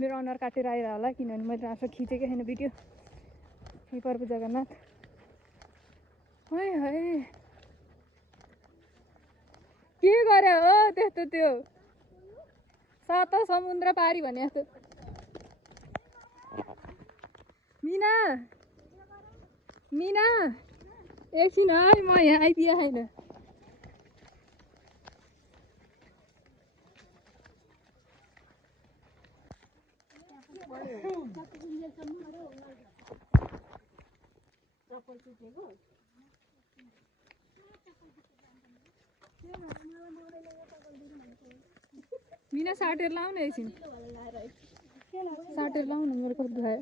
मेरो अनुहार काटेर आइरह होला किनभने मैले आफै खिचेकै छैन भिडियो हे प्रभु जगन्नाथ है है के गरे हो त्यस्तो त्यो सात समुद्र पारी भने जस्तो मिना मिना एकछिन है म यहाँ आइपुगेँ छैन मिना साटेर लाउन एकछिन साटेर लाउन मेरो कस्तो भयो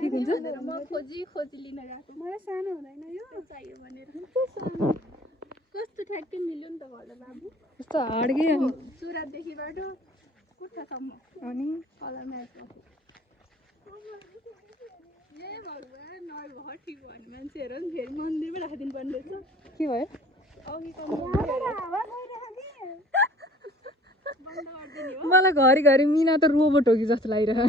ठिक हुन्छ म खोजी लिन गएको मलाई सानो हुँदैन यो चाहियो भनेर कस्तो ठ्याक्कै मिल्यो नि त घरलाई बाबु कस्तो हाड्गे सुरादेखिबाट कुट्ठासम्म अनि कलर म्याच ए भगवान् नभए ठिक भयो भने मान्छेहरू नि फेरि मन्दिरमै राखिदिनु पर्ने रहेछ के भयो मलाई घरिघरि मिना त रोबोट हो कि जस्तो लागिरह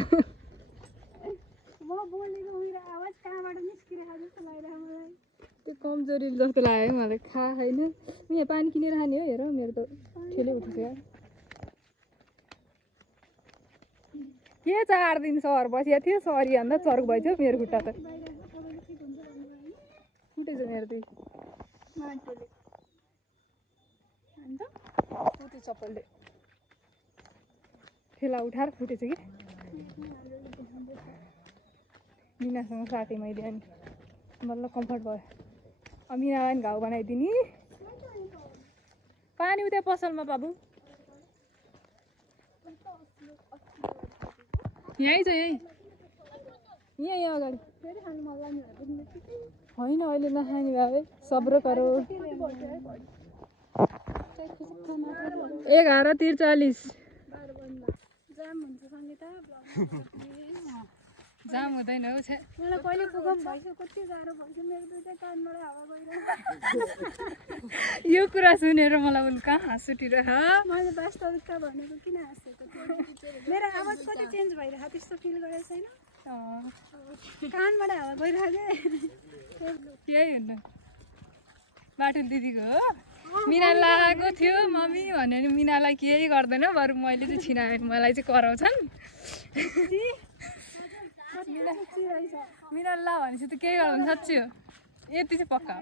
म बोलेको मेरो आवाज कहाँबाट निस्किरहेको जस्तो लागिरहेको मलाई त्यो कमजोरी जस्तो लाग्यो मलाई छैन यहाँ पानी किनेर खाने हो हेर मेरो त ठेलै उठेको यार के 4 दिन सहर बसिया थियो सरी भन्दा चर्क भइथ्यो मेरो खुट्टा त फुटेछ मेरो त फुटे चप्पलले ठेला उठाएर फुटेछ कि मिनासँग साथै मैले अनि मतलब कम्फर्ट भयो मिनालाई पनि घाउ बनाइदिने पानी उता पसलमा बाबु यहीँ छ यहीँ यहाँ अगाडि होइन अहिले नखाने भए सब्र करो 11:43 जाम हुँदैन हौ छे मलाई कहिले पुगम भइसक्यो कति गाह्रो भइसक्यो मेरो दुईटै कानबाट हावा गइरहेको यो कुरा सुनेर मलाई उन कहाँ हाँस उठिरह मैले वास्तविकता भनेको किन हाँसेको मेरो आवाज कति चेन्ज भइरहेको त्यस्तो फिल गरेको छैन कानबाट हावा गइरहेको यही हुन्न बाटुल दिदीको हो मिना लागेको थियो मम्मी भनेर मिनालाई केही गर्दैन बरु मैले चाहिँ छिनाएँ मलाई चाहिँ कराउँछन् मिना ला भनेपछि त केही गर्दैन साँच्ची हो यति चाहिँ पक्का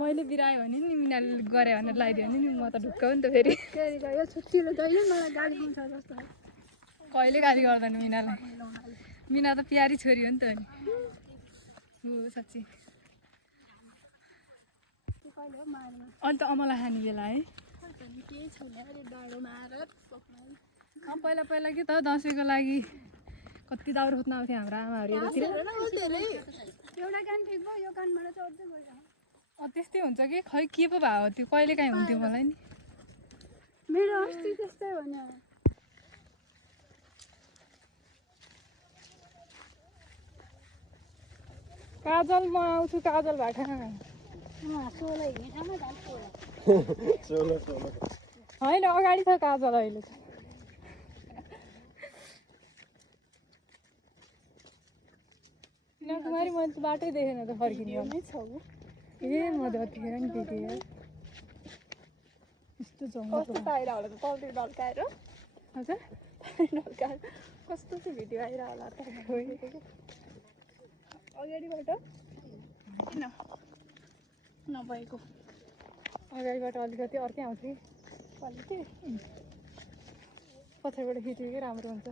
मैले बिराएँ भने नि मिनाले गरे भनेर लगाइदियो भने नि म त ढुक्क हो नि त फेरि यो छुट्टीले जहिले मलाई गाली दिन्छ जस्तो कहिले गाली गर्दैन मिनालाई मिना त प्यारी छोरी हो नि त नि हो साँच्ची अन्त अमला खाने बेला है पहिला पहिला के त दसैँको लागि कति दाउरा खोज्न आउँथ्यो हाम्रो आमाहरू यतातिर एउटा कान ठिक भयो यो कानबाट चाहिँ अझै गइरहेको त्यस्तै हुन्छ कि खै के पो भयो त्यो कहिले काहीँ हुन्थ्यो मलाई नि मेरो अस्ति त्यस्तै हो नि काजल म आउँछु काजल भाटा होइन अगाडि छ काजल अहिले कुमारी मैले त बाटै देखेन त फर्किने ए म जतिखेर नि दिदी यस्तो कस्तो आइरह होला त पौडी ढल्काएर हजुर ढल्काएर कस्तो चाहिँ भिडियो आइरह होला त अगाडिबाट किन नभएको अगाडिबाट अलिकति अर्कै आउँछ कि क्वालिटी पछाडिबाट खिचेकै राम्रो हुन्छ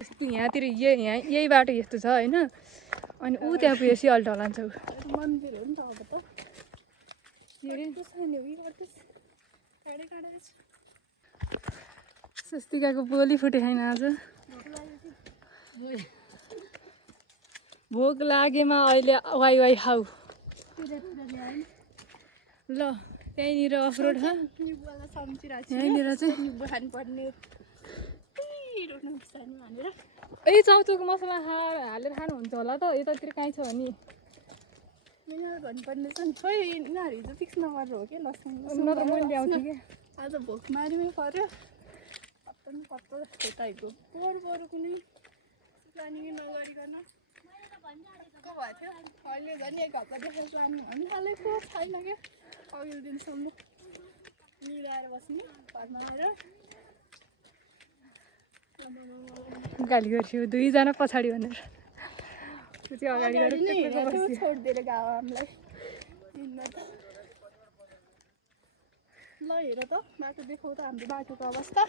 यस्तो यहाँतिर यही बाटो यस्तो छ होइन अनि ऊ त्यहाँ पुगेपछि अल्टो लान्छ ऊ मन्दिर हो नि त अब त स्वस्तिकाको बोली फुटे छैन आज भोक लागेमा अहिले वाइ वाइ खाऊ ल त्यहीँनिर अफरोड छ यहीँनिर चाहिँ ए चाउचाउको मसला हालेर खानुहुन्छ होला त यतातिर काहीँ छ भने भन्नुपर्ने छ नि खोइ यिनीहरू हिजो फिक्स नगरेर हो कि लसुन नत्र मैले ल्याउँछु कि आज भोक मारिमै पर्यो पत्ता न पत्ता जस्तो टाइपको बरु कुनै प्लानिङ नगरिकन को भएको थियो अहिले झन् 1 हप्तादेखि प्लानिङ हुनु थालेको छैन क्या अघिल्लो दिनसम्म मिलाएर बस्ने घरमा आएर गाली गर्छु 2 जना पछाडि भनेर त्यो चाहिँ अगाडि गएर छोडिदिएर गयो हामीलाई हिँड्न त ल हेर त बाटो देखाउ त हाम्रो बाटोको अवस्था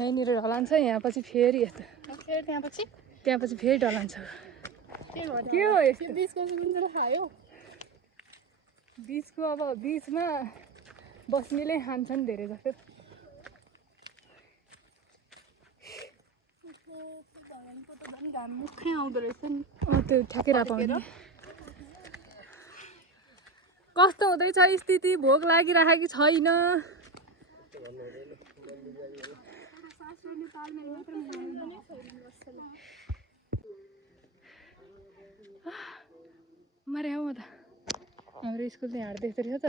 यहीँनिर ढलान छ यहाँ पछि फेरि यस्तो फेरि त्यहाँ पछि फेरि ढलान छ के हो यस्तो बिचको चाहिँ कुन चाहिँ खायो बिचको अब बिचमा बस्नेले खान्छन् धेरै जस्तो भगवानको त झन् घाम मुखै आउँदो रहेछ नि त्यो ठ्याकेर पाउने कस्तो हुँदैछ स्थिति भोक लागिराखेको छैन मरे हो त हाम्रो स्कुल चाहिँ हाट देख्दो रहेछ त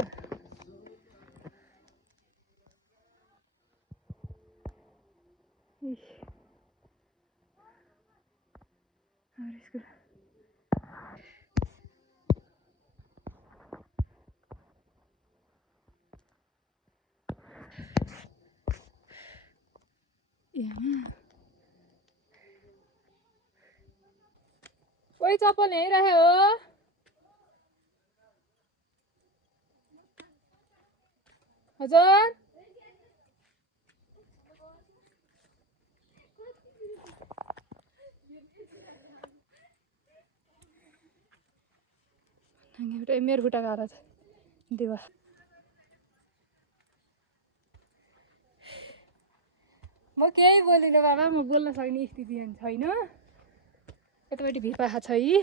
हाम्रो स्कुल कोही चप्पल ल्याइराख्यो हो हजुर मेरो खुट्टा गाह्रो छ दिवा म केही बोलिनँ बाबा म बोल्न सक्ने स्थिति छैन यतापट्टि भिरपाखा छ है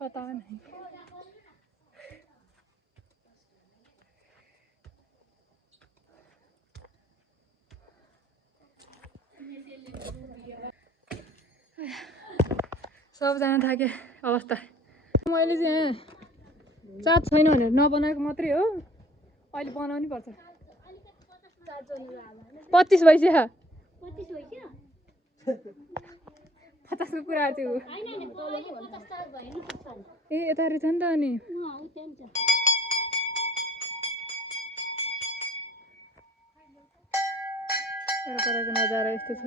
पता नहीं सबजना थाके अवस्था मैले चाहिँ चाट छैन भनेर नबनाएको मात्रै हो अहिले बनाउनै पर्छ 25 भइसक्यो 50 को कुरा थियो ए यता रहेछ नि त अनि परको नजारा यस्तो छ